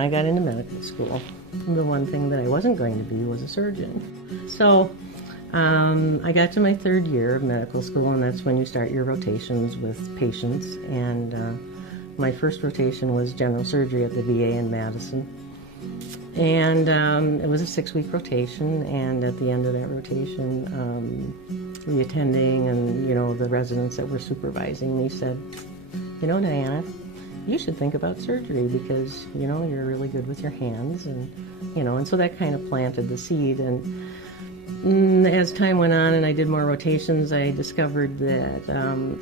I got into medical school, the one thing that I wasn't going to be was a surgeon. So I got to my third year of medical school, and that's when you start your rotations with patients. And my first rotation was general surgery at the VA in Madison. And it was a 6-week rotation, and at the end of that rotation, the attending and, the residents that were supervising me said, Diana, you should think about surgery because, you're really good with your hands, and so that kind of planted the seed. And as time went on and I did more rotations, I discovered that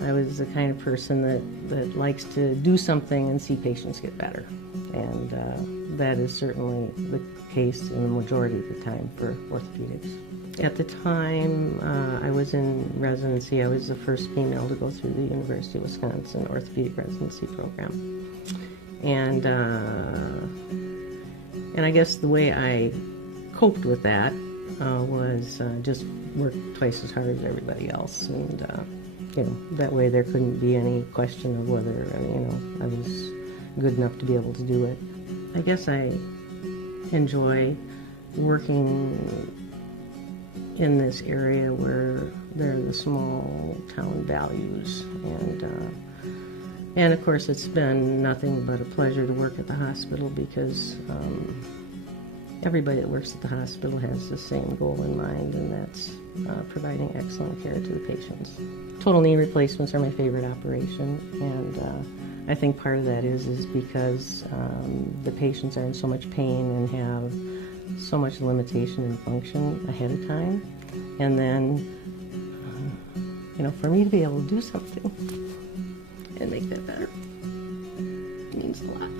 I was the kind of person that likes to do something and see patients get better. And that is certainly the case in the majority of the time for orthopedics. At the time I was in residency, I was the first female to go through the University of Wisconsin Orthopedic Residency Program. And I guess the way I coped with that was just work twice as hard as everybody else. And, that way there couldn't be any question of whether, I was good enough to be able to do it. I guess I enjoy working in this area where there are the small town values, and of course it's been nothing but a pleasure to work at the hospital because everybody that works at the hospital has the same goal in mind, and that's providing excellent care to the patients. Total knee replacements are my favorite operation, and I think part of that is because the patients are in so much pain and have so much limitation in function ahead of time. And then, for me to be able to do something and make that better means a lot.